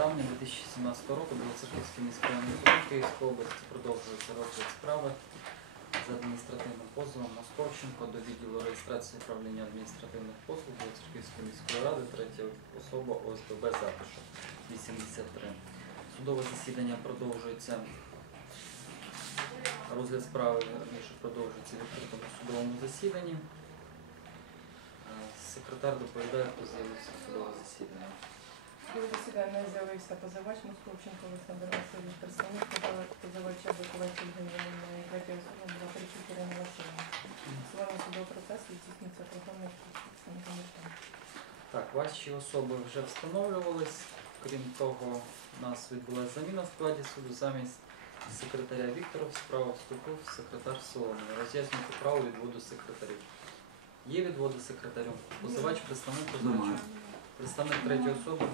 травня 2017 року Білоцерківський міський районний Київської області продовжується розгляд справи за адміністративним позовом Московченко до відділу реєстрації управління адміністративних послуг Білоцерківської міської ради, третя особа ОСББ Затишок 83. Судове засідання продовжується. Розгляд справи раніше продовжується в відкритому судовому засіданні. Е, Секретар доповідає, хто з'явився судове засідання. До засідання з'явився позивач Московченко Олександр Васильович, представник позивача Бакувачів Генеральна і третя особа була Тричук Ірина Васильівна. Словами судового процесу здійснюється представниками. Так, ваші особи вже встановлювались. Крім того, у нас відбулася заміна в складі суду. Замість секретаря Віктора в справу вступив секретар Соломон. Роз'яснюйте право відводу секретарів. Є відводи секретарю? Позивач, представник позивача. Представник третьої особи.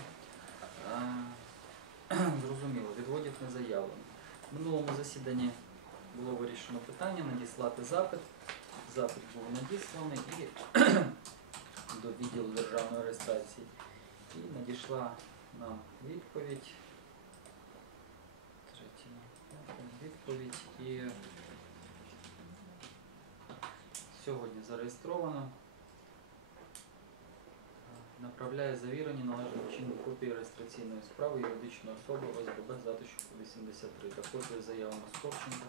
Е, Зрозуміло, відводів не заявлено. В минулому засіданні було вирішено питання надіслати запит. Запит був надісланий і до відділу державної реєстрації. І надійшла нам відповідь. Відповідь і сьогодні зареєстровано. Направляє завірені належним чином копії реєстраційної справи юридичної особи ОСББ Затишку 83 та копію заяви Московченка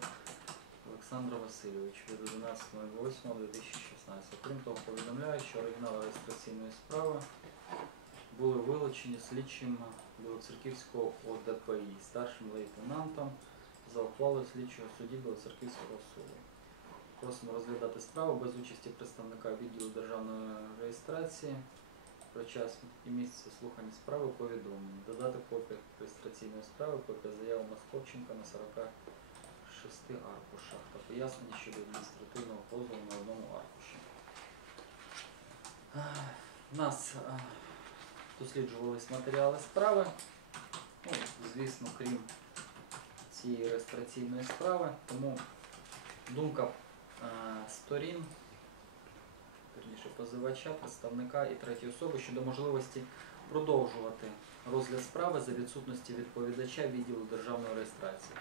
Олександра Васильовича від 11.08.2016. Крім того, повідомляю, що оригінали реєстраційної справи були вилучені слідчим Білоцерківського ОДПІ старшим лейтенантом за ухвалою слідчого судді Білоцерківського суду. Просимо розглядати справу без участі представника відділу державної реєстрації про час і місце слухання справи повідомлення. Додати копію реєстраційної справи, копія заяви Московченка на 46 аркушах та пояснення щодо адміністративного позову на одному аркуші. У нас е, досліджувались матеріали справи. Ну, звісно, крім цієї реєстраційної справи, тому думка е, сторін позивача, представника і третьої особи щодо можливості продовжувати розгляд справи за відсутності відповідача відділу державної реєстрації.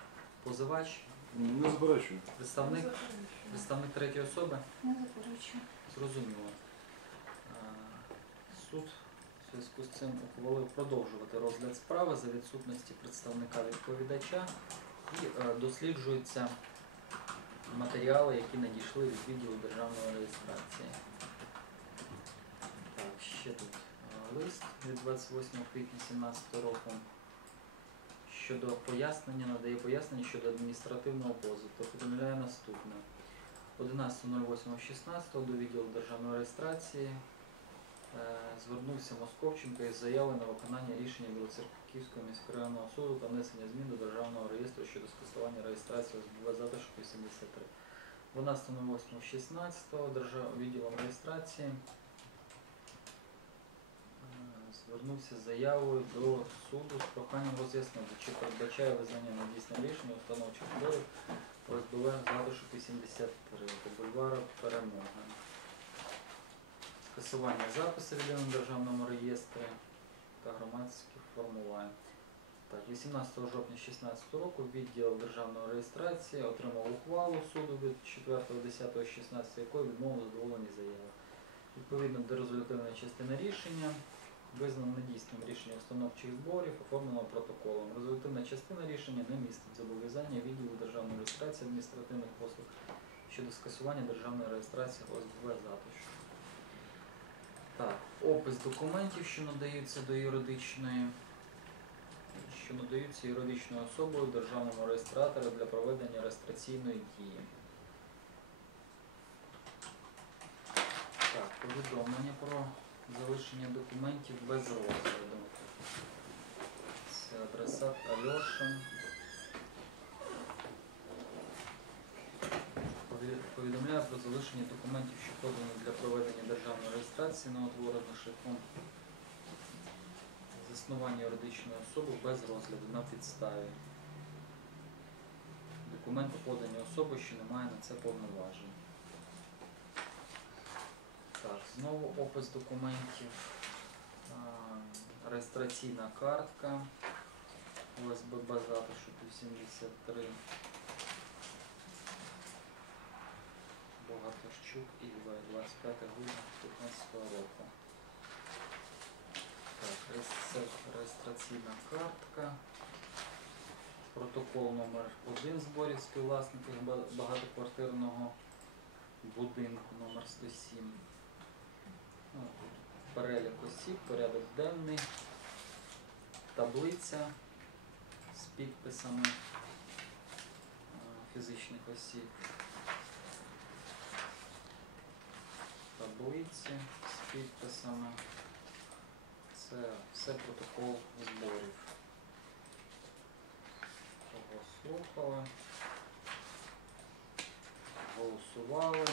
Позивач, Не заперечую. представник, представник третьої особи, Не заперечую. зрозуміло. Е, Суд в зв'язку з цим ухвалив продовжувати розгляд справи за відсутності представника відповідача і е, досліджуються матеріали, які надійшли від відділу державної реєстрації. Ще тут е, лист від 28 квітня 2017 року щодо пояснення, надає пояснення щодо адміністративного позову. повідомляє наступне. 11.08.16 до відділу державної реєстрації е, звернувся Московченко із заявою на виконання рішення Білоцерківського міськрайонного суду та внесення змін до державного реєстру щодо скасування реєстрації ОСББ Затишку 73. 12.08.16 відділом реєстрації звернувся з заявою до суду з проханням роз'яснити, чи передбачає визнання недійсним рішення установчих зборів ОСББ Затишок 83 по бульвару Перемоги. Скасування запису в єдиному державному реєстрі та громадських формувань. Так, 18 жовтня 2016 року відділ державної реєстрації отримав ухвалу суду від 4.10.16, якою відмовили задоволені заяви. Відповідно до резолютивної частини рішення визнано недійсним рішення установчих зборів, оформлено протоколом. Резолютивна частина рішення не містить зобов'язання відділу державної реєстрації адміністративних послуг щодо скасування державної реєстрації ОСБВ затишку. Так, опис документів, що надаються до юридичної, що надаються юридичною особою державному реєстратору для проведення реєстраційної дії. Так, повідомлення про залишення документів без розгляду. Це адресат Альоша. Пові- Повідомляю про залишення документів, що подані для проведення державної реєстрації на новотворених шляхом заснування юридичної особи без розгляду на підставі. Документи подані особи, що не має на це повноважень. Так, знову опис документів. Реєстраційна картка. ОСББ затишок 83. Богатощук Ільва, 25 грудня 15 року. Так, реєстраційна картка. Протокол номер 1 зборів співвласників багатоквартирного будинку номер 107. Перелік осіб, порядок денний, таблиця з підписами е, фізичних осіб. Таблиці з підписами. Це все протокол зборів. Кого слухали, голосували,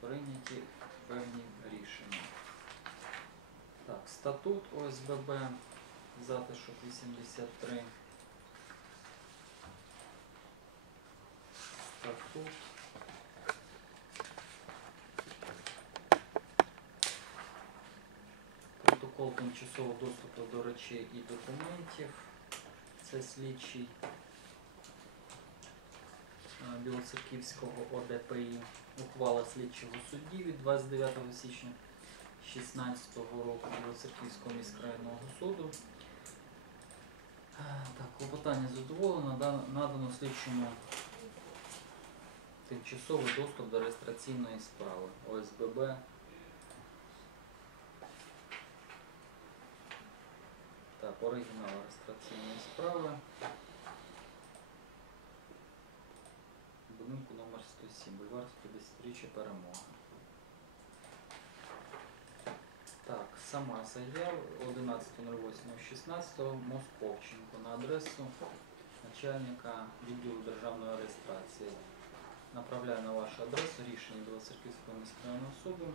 прийняті певні рішення. Так, статут ОСББ, затишок 83. Статут. Протокол тимчасового доступу до речей і документів. Це слідчий е, Білоцерківського ОДПІ. Ухвала слідчого судді від 29 січня 2016 року Білоцерківського міськрайонного суду. Е, Так, клопотання задоволено, надано слідчому тимчасовий доступ до реєстраційної справи ОСББ. Так, оригінал реєстраційної справи. Будинку номер 107, бульвар 50 перемога. Так, сама заява 11.08.16 Московченко на адресу начальника відділу державної реєстрації. Направляю на вашу адресу рішення Білоцерківського міськрайонного суду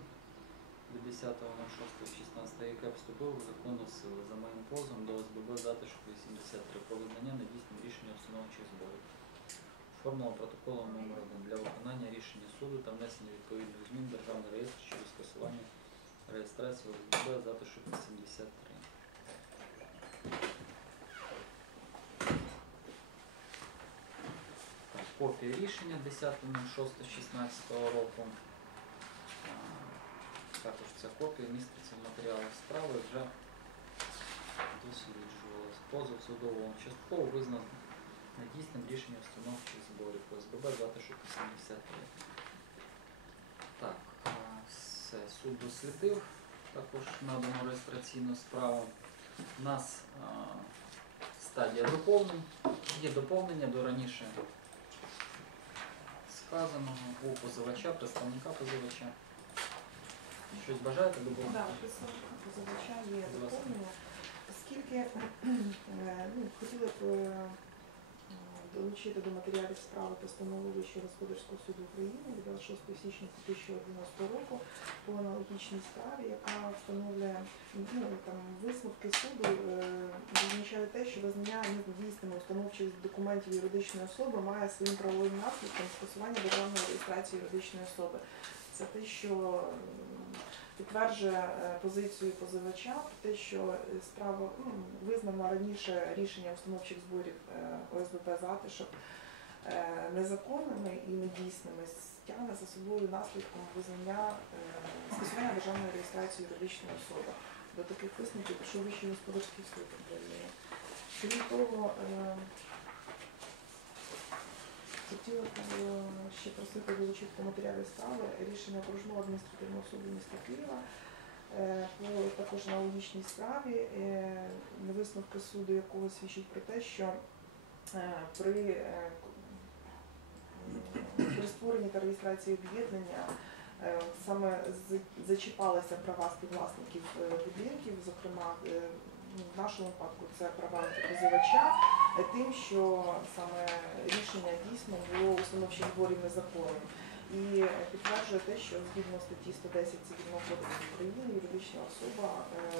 від 10.06.16, яке вступило в законну силу за моїм позовом до ОСББ затишок 83 про визнання недійсним рішення установчих зборів. Оформлено протоколом номер 1 для виконання рішення суду та внесення відповідних змін в державний реєстр через скасування реєстрації ОСББ затишок 83. Так, Копія рішення 10.06.16 року. А, Також ця копія міститься в матеріалах справи, вже досліджувалась. Позов судового частково визнан недійсним рішення установчих зборів ОСББ затишок 83. Так, а, Все, суд дослідив також надану реєстраційну справу. У нас а, стадія доповнень. Є доповнення до раніше сказаного у позивача, представника позивача. Щось бажаєте доповнити? Так, представника позивача є доповнення. Оскільки е, ну, хотіли б е, долучити до матеріалів справи постанову Вищого господарського суду України від 26 січня 2011 року по аналогічній справі, яка встановлює ну, там, висновки суду, е, визначає те, що визнання недійсними установчих документів юридичної особи має своїм правовим наслідком скасування державної реєстрації юридичної особи. Це те, що підтверджує е, позицію позивача про те, що е, справа ну, визнано раніше рішення установчих зборів е, ОСББ затишок незаконними і недійсними стягне за собою наслідком визнання скасування державної реєстрації юридичної особи. До таких висновків пішов Вищий господарський суд України. Крім того, Хотіла б е, ще просити долучити до матеріалів справи рішення окружного адміністративного суду міста Києва е, по також аналогічній справі, е, висновки суду якого свідчить про те, що при, при створенні та реєстрації об'єднання саме зачіпалися права співвласників будинків, зокрема ну, в нашому випадку це права позивача, тим, що саме було установчих зборів незаконним. І е, підтверджує те, що згідно статті 110 Цивільного кодексу України юридична особа е,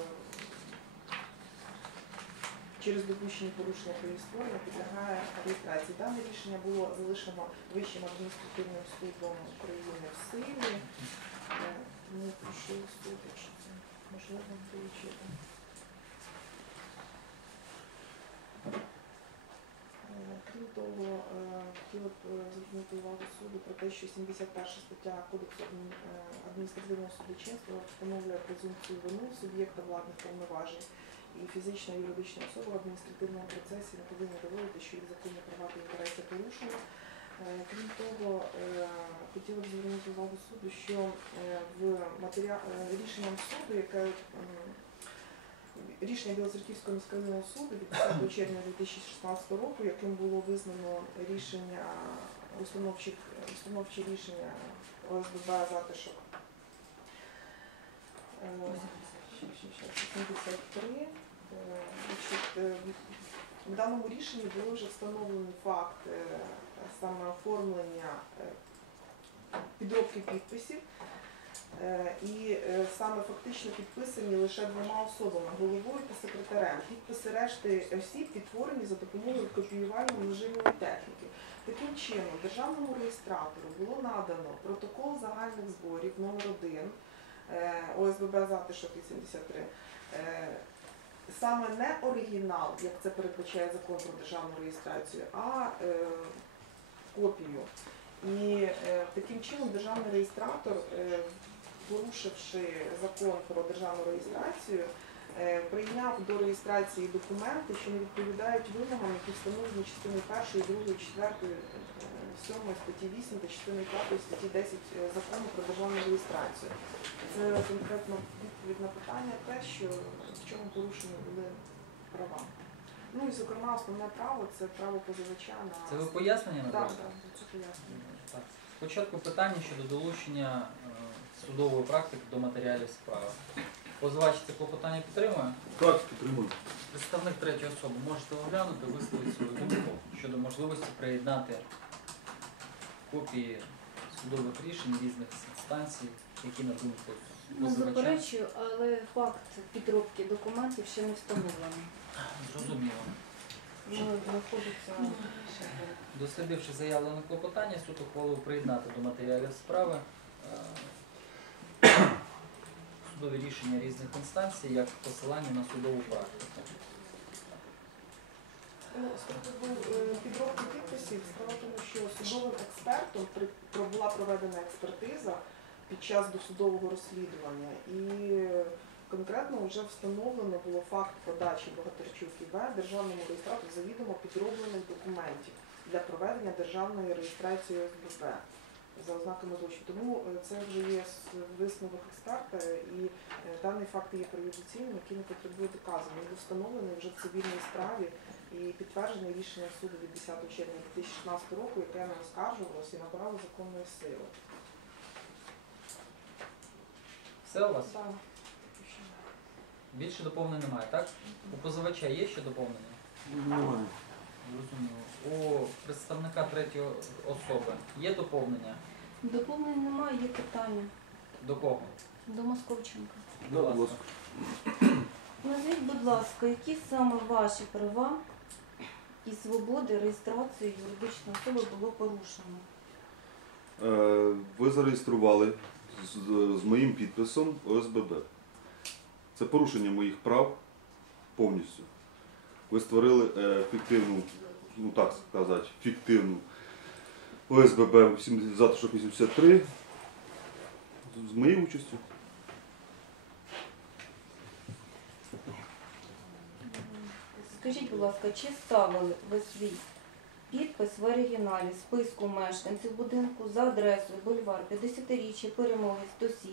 через допущені порушення про її створення підлягає реєстрації. Дане рішення було залишено Вищим адміністративним судом України в силі. Е, Тому прошу суду, чи це можливо долучити. Крім того, е, хотіла б е, звернути увагу суду про те, що 71 стаття Кодексу е, адміністративного судочинства встановлює презумпцію вини суб'єкта владних повноважень і фізична і юридична особа в адміністративному процесі не повинні доводити, що їх законні права та інтереси порушено. Крім того, хотіла б звернути увагу суду, що в матеріа... е, рішенням суду, яке рішення Білоцерківського міськрайонного суду від 10 червня 2016 року, яким було визнано рішення установчі, рішення ОСББ затишок. Е, щас, щас, щас, 73. Е, значить, е, В даному рішенні було вже встановлений факт е, саме оформлення е, підробки підписів. Е, І е, саме фактично підписані лише двома особами головою та секретарем. Підписи решти осіб підтворені за допомогою копіювально-множинної техніки. Таким чином, державному реєстратору було надано протокол загальних зборів номер 1 ОСББ затишок 83. Е, Саме не оригінал, як це передбачає закон про державну реєстрацію, а е, копію. І е, таким чином державний реєстратор, е, порушивши закон про державну реєстрацію, е, прийняв до реєстрації документи, що не відповідають вимогам, які встановлені частиною 1, 2, 4, 7 статті 8 та частиною 5 статті 10 закону про державну реєстрацію. Це конкретно відповідь на питання те, що в чому порушені були права. Ну і зокрема основне право це право позивача на Це ви пояснення Так, так, це пояснення. Так. Спочатку питання щодо долучення е, судової практики до матеріалів справи. Позивач це клопотання підтримує? Так, підтримую. Представник третьої особи можете оглянути, висловити свою думку щодо можливості приєднати копії судових рішень різних інстанцій, які на думку Не позивача. заперечую, але факт підробки документів ще не встановлений. Зрозуміло. Ну, знаходиться Дослідивши заявлене клопотання, суд ухвалив приєднати до матеріалів справи е, судові рішення різних інстанцій як посилання на судову практику. Ну, з приводу е, підробки підписів, справа в тому, що судовим експертом при- про- була проведена експертиза під час досудового розслідування і е, конкретно вже встановлено було факт подачі Богатирчук ІВ державному реєстратору завідомо підроблених документів для проведення державної реєстрації ОСББ за ознаками злочину. Тому е, це вже є висновок експерта і е, даний факт є преюдиційним, який не потребує доказу. Він встановлений вже в цивільній справі і підтверджене рішення суду від 10 червня 2016 року, яке не оскаржувалося і набрало законної сили. Все у вас? Так. Більше доповнень немає, так? У позивача є ще доповнення? Немає. Зрозуміло. У представника третьої особи є доповнення? доповнень немає, є питання До кого? до Московченка. Будь ласка. Назвіть, будь ласка, які саме ваші права і свободи реєстрації юридичної особи було порушено? Е, Ви зареєстрували з, з моїм підписом ОСББ. Це порушення моїх прав повністю. Ви створили е, фіктивну, ну так сказати, фіктивну ОСББ 70 затишок 83 з- з моєю участю. Скажіть, будь ласка, чи ставили ви свій підпис в оригіналі списку мешканців будинку за адресою бульвар 50-річчя перемоги 107,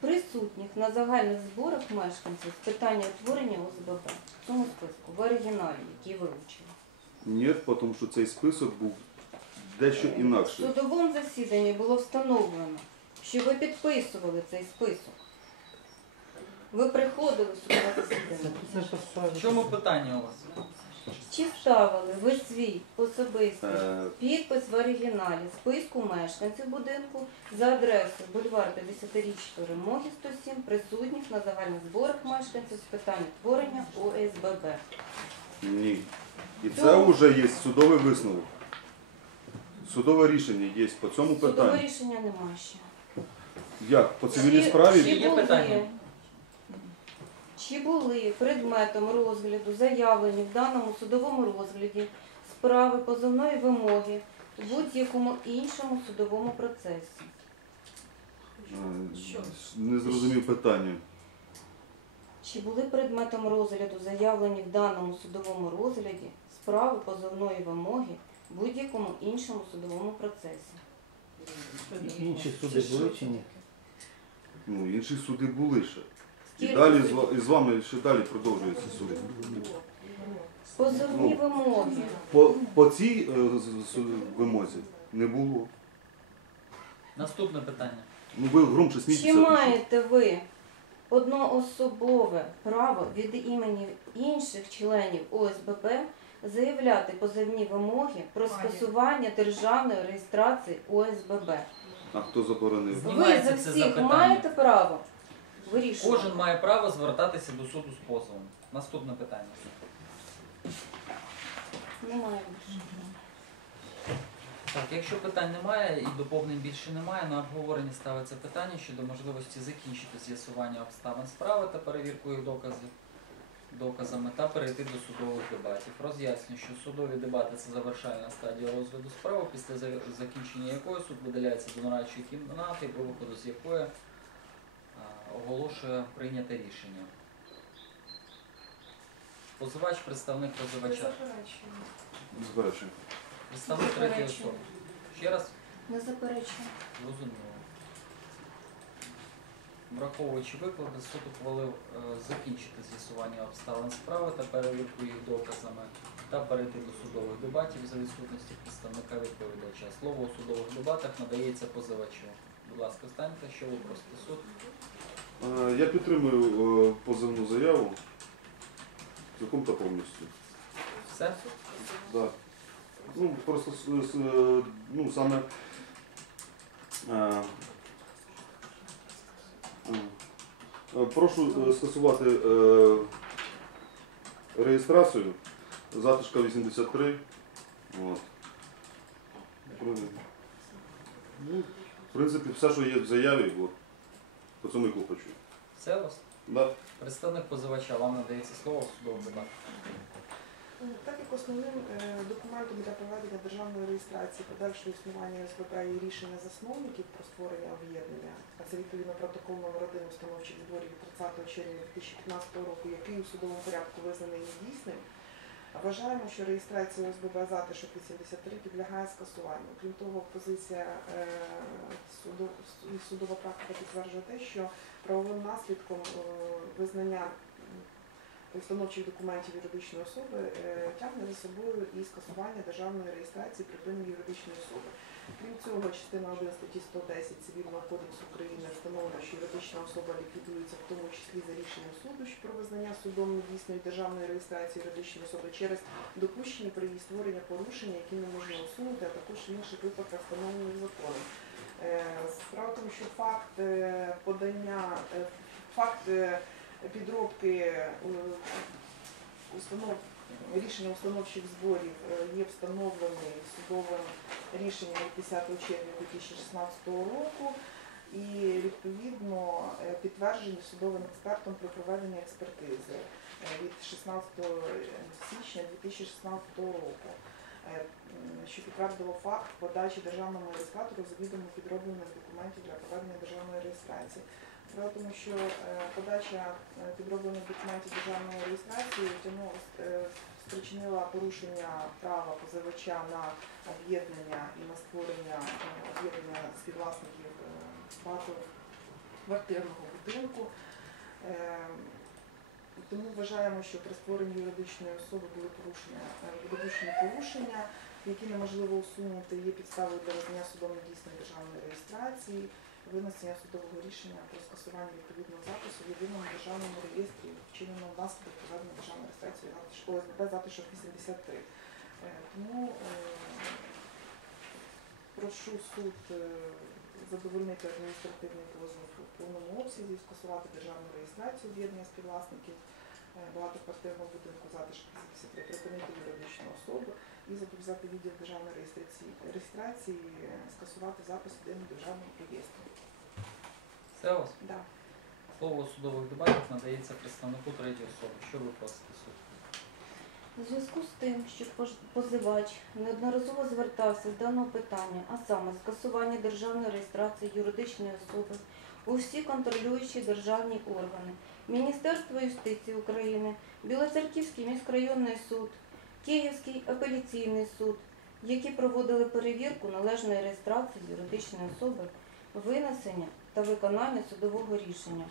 присутніх на загальних зборах мешканців з питання утворення ОСББ в цьому списку в оригіналі, який вилучили? Ні, тому що цей список був дещо В інакший. судовому засіданні було встановлено, що ви підписували цей список. Ви приходили в судове засідання. В чому питання у вас? Чи ставили ви свій особистий Е, підпис в оригіналі списку мешканців будинку за адресою бульвар 50-річчя Перемоги 107, присутніх на загальних зборах мешканців з питань творення ОСББ? Ні. І це Чому? вже є судовий висновок. Судове рішення є по цьому Судове питанню. рішення немає ще. Як? По цивільній Чи- справі? Чи Є були, питання? Чи були предметом розгляду заявлені в даному судовому розгляді справи позовної вимоги у будь-якому іншому судовому процесі. Е, Не зрозумів питання. Чи були предметом розгляду заявлені в даному судовому розгляді справи позовної вимоги в будь-якому іншому судовому процесі? Інші суди були чи ні? Ну, інші суди були ще. І далі з, ва- і з вами ще далі продовжуються суди. Позовні вимоги. По, по цій е, з- з- вимозі не було. Наступне питання. Ну ви громче Чи смійтеся. маєте ви одноособове право від імені інших членів ОСББ заявляти позовні вимоги про скасування державної реєстрації ОСББ? А хто заборонив? Ви Знімається за це всіх запитання. маєте право вирішувати? Кожен має право звертатися до суду з позовом. Наступне питання. Немає. більше. Так, якщо питань немає і доповнень більше немає, на обговоренні ставиться питання щодо можливості закінчити з'ясування обставин справи та перевірку їх доказів доказами та перейти до судових дебатів. Роз'ясню, що судові дебати це завершальна стадія розгляду справи, після закінчення якої суд видаляється до нарадчої кімнати, по виходу з якої оголошує прийняте рішення. Позивач, представник позивача. Не Заперечую. Представник третьої особи. Ще раз Не заперечую. Зрозуміло. Враховуючи виклади, суд ухвалив е, закінчити з'ясування обставин справи та перевірку їх доказами та перейти до судових дебатів за відсутності представника відповідача. Слово у судових дебатах надається позивачу. Будь ласка, станьте, що ви просите суд. Е, Я підтримую е, позивну заяву. Цілком та повністю. Все? Да. Ну, просто с- с- е, ну, саме е, е, е, прошу е, скасувати е, реєстрацію затишка 83. От. Ну, в принципі, все, що є в заяві, от, і клопочу. Все вас? Да. Представник позивача, вам надається слово в судових дебатах. Е, Так як основним е, документом для проведення державної реєстрації подальшого існування СББ є рішення засновників про створення об'єднання, а це відповідно протокол номер 1 установчих зборів від 30 червня 2015 року, який у судовому порядку визнаний недійсним, вважаємо, що реєстрація ОСББ затишок 83 підлягає скасуванню. Крім того, позиція е, суду, судова практика підтверджує те, що правовим наслідком е, визнання постановчих документів юридичної особи е, тягне за собою і скасування державної реєстрації припинення юридичної особи. Крім цього, частина 1 статті 110 Цивільного кодексу України встановлено, що юридична особа ліквідується в тому числі за рішенням суду що про визнання судом недійсної державної реєстрації юридичної особи через допущені при її створення порушення, які не можна усунути, а також інших випадках встановлених законом. Е, Справа в тому, що факт е, подання, е, факт підробки установ рішення установчих зборів е, є встановлений судовим рішенням 10 червня 2016 року і відповідно е, підтверджені судовим експертом при проведенні експертизи е, від 16 січня 2016 року. Що підтвердило факт подачі державному реєстратору завідомо підроблених документів для проведення державної реєстрації. Справа тому, що е, подача е, підроблених документів державної реєстрації ну, е, спричинила порушення права позивача на об'єднання і на створення об'єднання співвласників багатоквартирного будинку. Тому вважаємо, що при створенні юридичної особи були порушення, допущені порушення, які неможливо усунути, є підставою для визнання судом недійсної державної реєстрації, винесення судового рішення про скасування відповідного запису в єдиному державному реєстрі, вчиненого внаслідок проведення державної реєстрації ОСББ затишок 83. Е, Тому е, прошу суд е, задовольнити адміністративний позов у повному обсязі, скасувати державну реєстрацію об'єднання співвласників багатоквартирного будинку затишок 83, припинити юридичну особу і зобов'язати відділ державної реєстрації, реєстрації скасувати запис в єдиному державному реєстрі. У вас? Да. Слово у судових дебатах надається представнику третьої особи. Що ви просите суд? У зв'язку з тим, що позивач неодноразово звертався з даного питання, а саме скасування державної реєстрації юридичної особи у всі контролюючі державні органи, Міністерство юстиції України, Білоцерківський міськрайонний суд, Київський апеляційний суд, які проводили перевірку належної реєстрації юридичної особи, винесення та виконання судового рішення.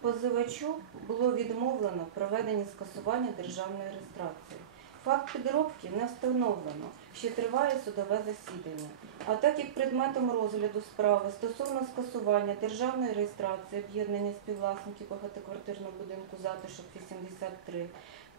Позивачу було відмовлено в проведенні скасування державної реєстрації. Факт підробки не встановлено, ще триває судове засідання. А так як предметом розгляду справи стосовно скасування державної реєстрації об'єднання співвласників багатоквартирного будинку затишок 83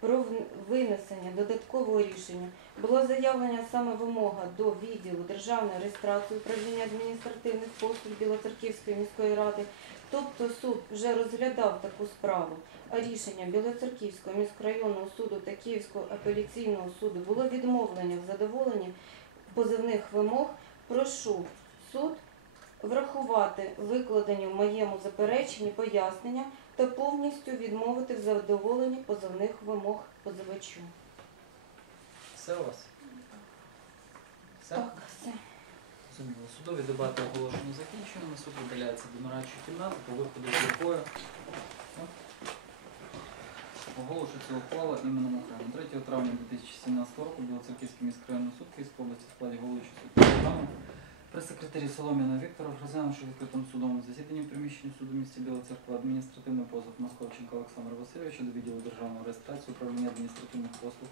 про винесення додаткового рішення. Було заявлення саме вимога до відділу державної реєстрації управління адміністративних послуг Білоцерківської міської ради. Тобто суд вже розглядав таку справу, а рішенням Білоцерківського міськрайонного суду та Київського апеляційного суду було відмовлення в задоволенні позивних вимог. Прошу суд врахувати викладені в моєму запереченні пояснення та повністю відмовити в задоволенні позивних вимог позивачу. Все у вас? Все? Так, все. Зрозуміло. Судові дебати оголошено закінченими. Суд видаляється до нарадчої кімнати, по виходу з якої оголошується ухвала іменем окремо. 3 травня 2017 року Білоцерківський міськрайонний суд Київської області в складі головуючого суду програми при секретарі Соломіна Віктора, розглянувши відкритому судовому засіданні в приміщенні суду місті Біла Церква, адміністративний позов Московченка Олександра Васильовича до відділу державної реєстрації управління адміністративних послуг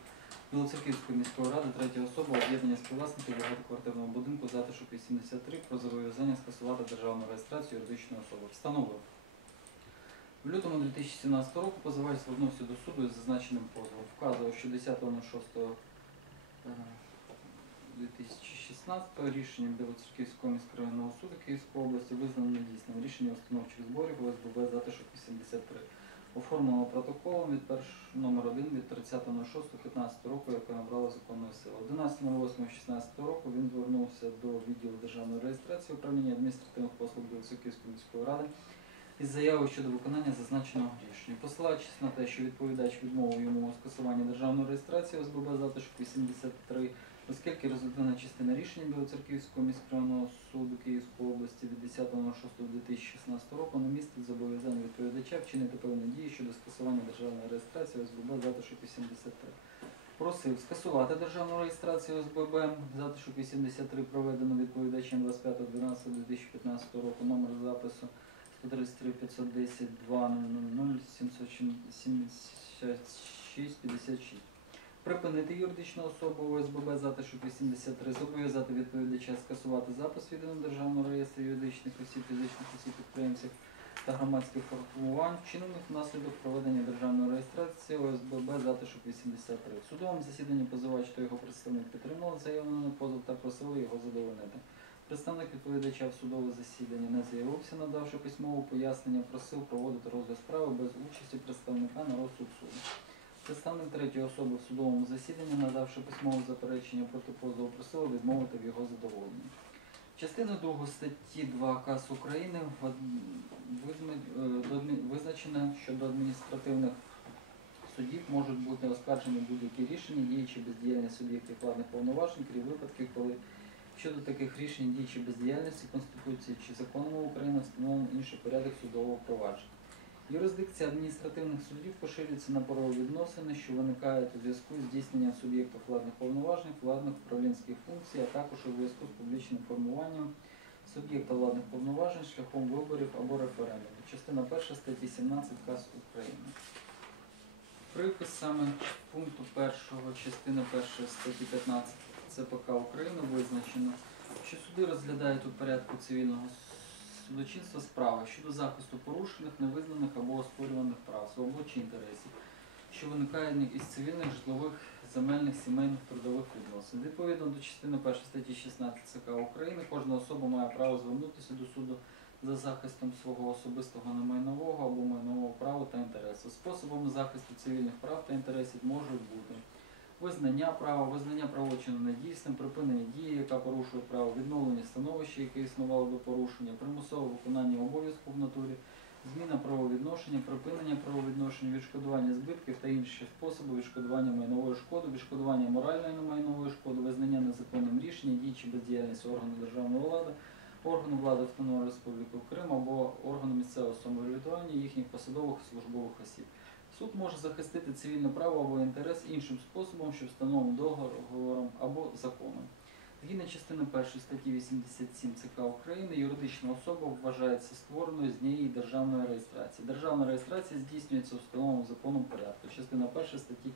Білоцерківської міської ради, третя особа об'єднання співвласників багатоквартирного будинку затишок 83 про зобов'язання скасувати державну реєстрацію юридичної особи. Встановив. В лютому 2017 року позивач звернувся до суду із зазначеним позовом. Вказував, що 10.06 е, 2016 рішенням Білоцерківського міськрайонного суду Київської області визнано недійсним рішення установчих зборів ОСББ затишок 83 оформленого протоколом від перш... номер 1 від 30.06.15 року, яке набрало законної сили. 11.08.16 року він звернувся до відділу державної реєстрації управління адміністративних послуг Білоцерківської міської ради із заявою щодо виконання зазначеного рішення. Посилаючись на те, що відповідач відмовив йому у скасуванні державної реєстрації ОСББ затишок 83, оскільки результативна частина рішення Білоцерківського міськрайонного суду Київської області від 10.06.2016 року не містить зобов'язання відповідача вчинити певні дії щодо скасування державної реєстрації ОСББ затишок 83. Просив скасувати державну реєстрацію ОСББ затишок 83, проведену відповідачем 25.12.2015 року, номер запису 133 510 200 776 56. Припинити юридичну особу ОСББ затишок 83, зобов'язати відповідача скасувати запис в єдиному державному реєстрі юридичних осіб, фізичних осіб, підприємців та громадських формувань, вчинених внаслідок проведення державної реєстрації ОСББ затишок 83. В судовому засіданні позивач та його представник підтримали заявлений позов та просили його задовольнити. Представник відповідача в судове засідання не з'явився, надавши письмове пояснення, просив проводити розгляд справи без участі представника на розсуд суду. Представник третьої особи в судовому засіданні, надавши письмове заперечення проти позову, просив відмовити в його задоволенні. Частина 2 статті 2 КАС України е, визначено, що до адміністративних судів можуть бути оскаржені будь-які рішення, діючи бездіяльність суб'єктів владних повноважень, крім випадків, коли щодо таких рішень діючи бездіяльності Конституції чи законом України встановлено інший порядок судового провадження. Юрисдикція адміністративних судів поширюється на правовідносини, що виникають у зв'язку з здійсненням суб'єктів владних повноважень, владних управлінських функцій, а також у зв'язку з публічним формуваннем суб'єкта владних повноважень шляхом виборів або референдуму. Частина 1 статті 17 КАС України. Припис саме пункту 1 частини 1 статті 15 ЦПК України визначено, що суди розглядають у порядку цивільного судочинства справи щодо захисту порушених, невизнаних або оспорюваних прав, свобод чи інтересів, що виникають із цивільних, житлових, земельних, сімейних, трудових відносин. Відповідно до частини 1 статті 16 ЦК України, кожна особа має право звернутися до суду за захистом свого особистого немайнового або майнового права та інтересу. Способами захисту цивільних прав та інтересів можуть бути визнання права, визнання правочину недійсним, припинення дії, яка порушує право, відновлення становища, яке існувало до порушення, примусове виконання обов'язку в натурі, зміна правовідношення, припинення правовідношення, відшкодування збитків та інші способи відшкодування майнової шкоди, відшкодування моральної майнової шкоди, визнання незаконним рішення, дій чи бездіяльність органу державної влади, органу влади Автономної Республіки Крим або органу місцевого самоврядування їхніх посадових і службових осіб. Суд може захистити цивільне право або інтерес іншим способом, що встановлений договором або законом. Згідно частини 1 статті 87 ЦК України, юридична особа вважається створеною з її державної реєстрації. Державна реєстрація здійснюється у встановленому законом порядку. Частина 1 статті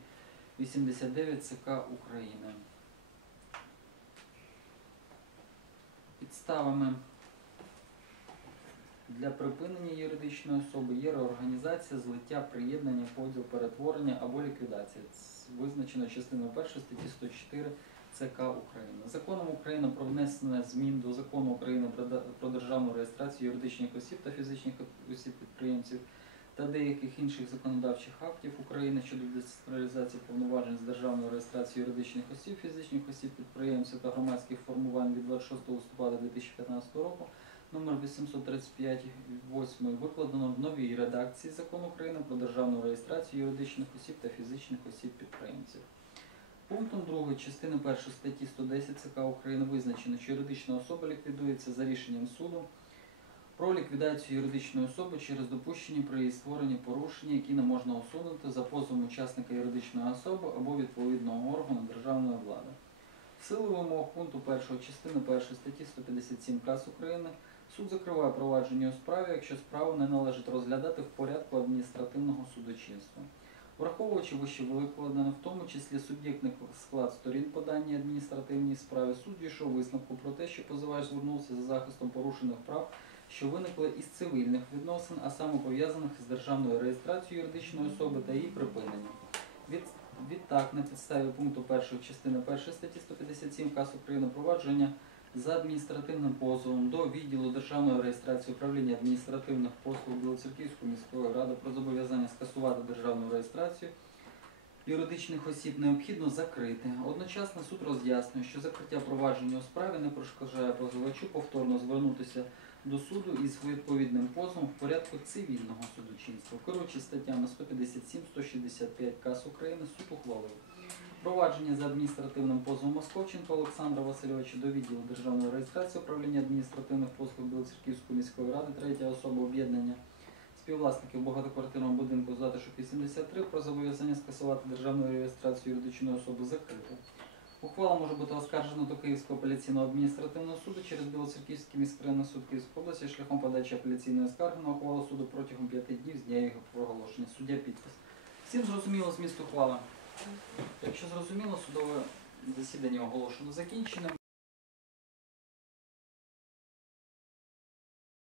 89 ЦК України. Підставами для припинення юридичної особи є реорганізація, злиття, приєднання, поділ, перетворення або ліквідація. Це визначено частиною 1 статті 104 ЦК України. Законом України про внесення змін до закону України про державну реєстрацію юридичних осіб та фізичних осіб підприємців та деяких інших законодавчих актів України щодо децентралізації повноважень з державної реєстрації юридичних осіб, фізичних осіб підприємців та громадських формувань від 26 листопада 2015 року номер 835 8 викладено в новій редакції Закону України про державну реєстрацію юридичних осіб та фізичних осіб підприємців. Пунктом 2 частини 1 статті 110 ЦК України визначено, що юридична особа ліквідується за рішенням суду про ліквідацію юридичної особи через допущені при її створенні порушення, які не можна усунути за позовом учасника юридичної особи або відповідного органу державної влади. В силу вимог пункту 1 частини 1 статті 157 КАС України суд закриває провадження у справі, якщо справу не належить розглядати в порядку адміністративного судочинства. Враховуючи вище викладене, в тому числі суб'єктний склад сторін подання адміністративній справи, суд дійшов висновку про те, що позивач звернувся за захистом порушених прав, що виникли із цивільних відносин, а саме пов'язаних з державною реєстрацією юридичної особи та її припиненням. Від, відтак, на підставі пункту 1 частини 1 статті 157 КАС України провадження за адміністративним позовом до відділу державної реєстрації управління адміністративних послуг Білоцерківської міської ради про зобов'язання скасувати державну реєстрацію юридичних осіб необхідно закрити. Одночасно суд роз'яснює, що закриття провадження у справі не перешкоджає позивачу повторно звернутися до суду із відповідним позовом в порядку цивільного судочинства. Керуючи статтями 157-165 КАС України, суд ухвалив провадження за адміністративним позовом Московченка Олександра Васильовича до відділу державної реєстрації управління адміністративних послуг Білоцерківської міської ради, третя особа об'єднання співвласників багатоквартирного будинку затишок 83 про зобов'язання скасувати державну реєстрацію юридичної особи закрито. Ухвала може бути оскаржена до Київського апеляційного адміністративного суду через Білоцерківський міськрайонний суд Київської області шляхом подачі апеляційної скарги на ухвалу суду протягом п'яти днів з дня його проголошення. Суддя підпис. Всім зрозуміло зміст ухвали. Якщо зрозуміло, судове засідання оголошено закінченим.